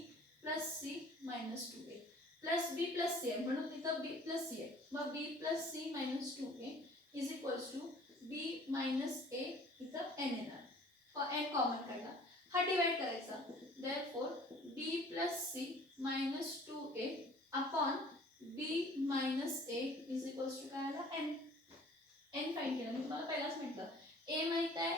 plus C minus 2a plus B plus C आहे म्हणून इथं बी प्लस सी आहे. मग B plus C minus 2a is equals to B minus A इथं एन येणार. एन कॉमन काढला हा डिवाइड करायचा. Therefore B plus C minus 2a upon B minus A is equals to काय आला N. N find केलं मी तुम्हाला पहिलाच म्हटलं. ए माहित आहे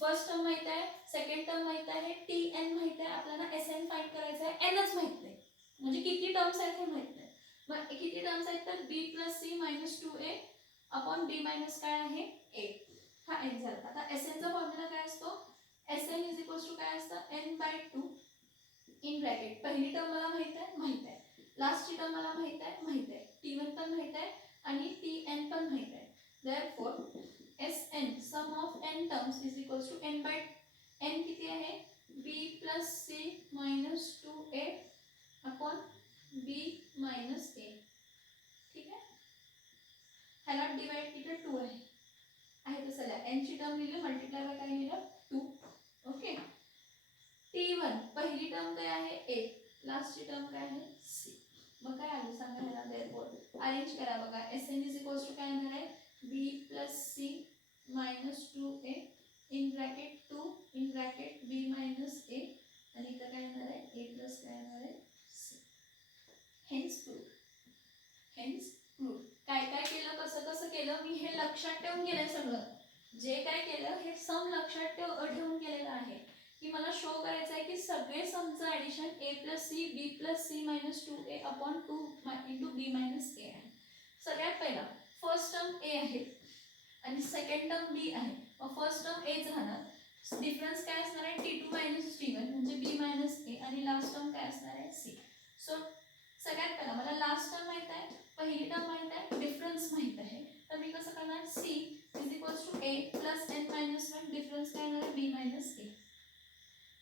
फर्स्ट टर्म माहित आहे सेकंड टर्म माहित आहे टी एन माहित आहे आपल्याला एस एन फाइंड करायचं आहे एनच माहित नाही म्हणजे किती टर्म्स आहेत हे माहित नाही. मग किती टर्म्स आहेत तर B plus C minus 2a upon B minus काय आहे ए. हा एन झाला. आता एस एनचा फॉर्म्युला काय असतो s N is equals to काय असतं एन बाय 2 इन ब्रॅकेट. पहिली टर्म मला माहित आहे लास्टची टर्म मला माहित आहे टी वन पण माहित आहे आणि टी एन पण माहित आहे. Therefore S N sum of N terms is equals to N by N किती आहे B plus C minus 2a upon B minus A. ठीक आहे ह्याला डिवाइड इथे 2 आहे तसं लिहा. एन ची टर्म लिहिली मल्टिप्लाय बाय काय लिहिलं 2. ओके T1 पहिली टर्म काय आहे ए लास्टची टर्म काय आहे सी. मग काय आलं सांगा ह्याला. देअरफॉर अरेंज करा बघा S N is equals to काय येणार आहे B plus C minus 2a in bracket 2 in bracket B minus A आणि इथं काय येणार आहे ए प्लस काय येणार आहे सी. Hence proof. काय काय केलं कसं कसं केलं मी हे लक्षात ठेवून केलंय सगळं. जे काय केलं हे सम लक्षात ठेवून केलेलं आहे की मला शो करायचं आहे की सगळे समचं addition A plus C B plus C minus 2a upon 2 into B minus A आहे. सगळ्यात पहिला फर्स्ट टर्म ए आहे आणि सेकंड टर्म बी आहे. मग फर्स्ट टर्म एच राहणार. डिफरन्स काय असणार आहे T2 मायनस T1 म्हणजे बी मायनस ए आणि लास्ट टर्म काय असणार आहे सी. सो सगळ्यात पहिला मला लास्ट टर्म माहित आहे पहिली टर्म माहित आहे डिफरन्स माहित आहे तर मी कसं करणार c is equals to a plus n minus 1 difference काय येणार आहे बी मायनस ए.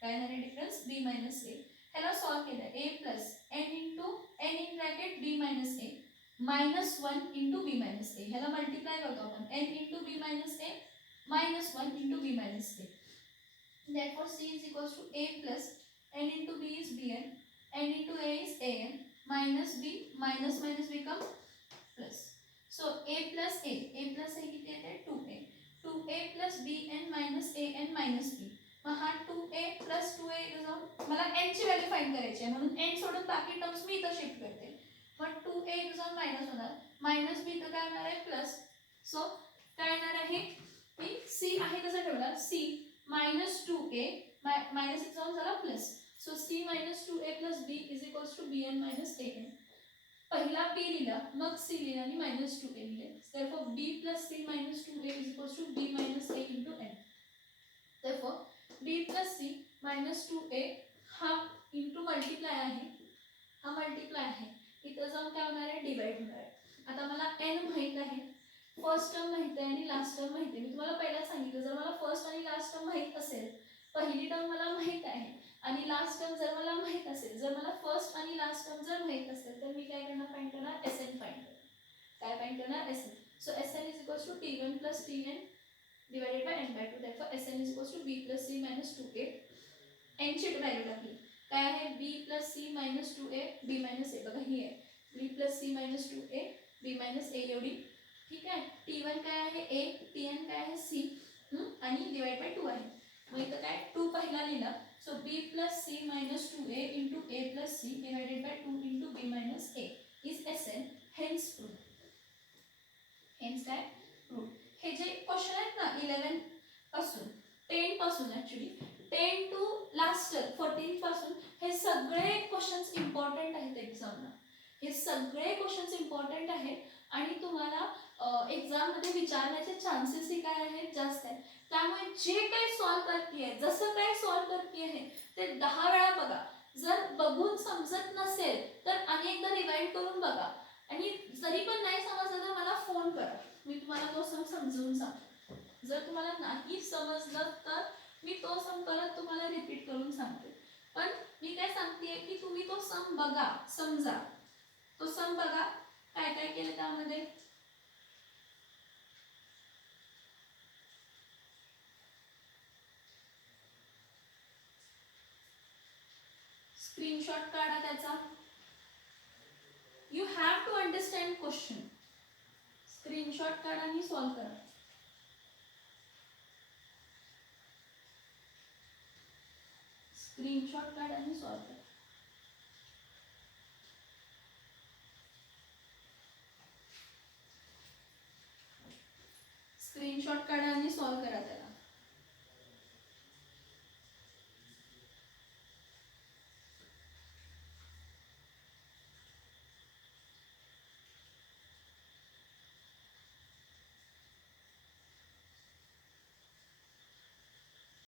काय येणार आहे डिफरन्स बी मायनस ए. ह्याला सॉल्व केलं A plus N into N in bracket B minus A minus 1 into B minus A. ह्याला मल्टिप्लाय करतो आपण N into B minus A minus 1 into B minus A. Therefore C is equals to a plus n into b is bn, n into a is an, minus b, minus minus become plus. So a plus a किती येते 2a, 2a plus bn minus an minus b. मग हा 2a plus 2a इथं जाऊन मला n ची value find करायची आहे म्हणून n सोडून बाकी टर्म्स मी इथं शिफ्ट करते. पण 2a इथं जाऊन मायनस होणार मायनस b इथं काय होणार आहे प्लस. सो काय येणार आहे मी c आहे तसं ठेवला c मायनस 2a मायनस इथं जाऊन झाला plus. So c minus 2a plus b is equals to bn minus an. पहिला b लिहिला मग c लिहिला आणि मायनस 2a लिहिले. therefore b plus c minus 2a is equals to b minus a into n. therefore b plus c minus 2a हा into multiply आहे हा multiply आहे इथं जाऊन काय होणार आहे डिवाइड होणार आहे. आता मला n माहित आहे फर्स्ट टर्म माहिती आहे आणि लास्ट टर्म माहिती आहे. मी तुम्हाला पहिलाच सांगितलं, जर मला फर्स्ट आणि लास्ट टर्म माहीत असेल, पहिली टर्म मला माहीत आहे आणि लास्ट टर्म जर मला माहीत असेल, जर मला फर्स्ट आणि लास्ट टर्म जर माहीत असेल तर मी काय करणार, फाइंड करणार एस एन फाइंड करणार. काय फाइंड करणार, s n. So s N is equals to T1 plus Tn divided by n by 2. therefore s N is equals to b plus c minus 2a. n ची value टाकली, काय आहे b plus c minus 2a b minus a. बघा ही आहे b plus c minus 2a b minus a एवढी. ठीक आहे. T1 काय आहे a, Tn काय आहे c आणि डिवाइड बाय 2 आहे. मग इथं काय 2 पहिला लिहिला. So b plus c minus 2a into a plus c divided by 2 into b minus a is s n. Hence proved. Hence काय प्रूव्ड. हे जे क्वेश्चन आहेत ना 11 पासून 10 पासून ॲक्च्युली 10 टू लास्ट 14 पासून हे सगळे क्वेश्चन्स इम्पॉर्टंट आहेत एक्झामला. हे सगळे क्वेश्चन्स इम्पॉर्टंट आहेत आणि तुम्हाला एक्झाममध्ये विचारण्याचे चान्सेसही काय आहेत, जास्त आहेत. त्यामुळे जे काही सॉल्व करते आहे, जसं काही सॉल्व करते आहे ते 10 वेळा बघा. जर बघून समजत नसेल तर अनेकदा रिवाइंड करून बघा आणि जरी पण नाही समजलं तर मला फोन करा, मी तुम्हाला तो सम समजवून सांगते. जर तुम्हाला नाही समजलं तर मी तो सम परत तुम्हाला रिपीट करून सांगते. पण मी काय सांगते की तुम्ही तो सम बघा, समजा. तो सम बघा काय काय केलं त्यामध्ये. स्क्रीनशॉट काढा त्याचा. You have to understand question. Screenshot काढा आणि सॉल्व करा. स्क्रीनशॉट काढा आणि सॉल्व करा. स्क्रीनशॉट काढा आणि सॉल्व करा त्याला.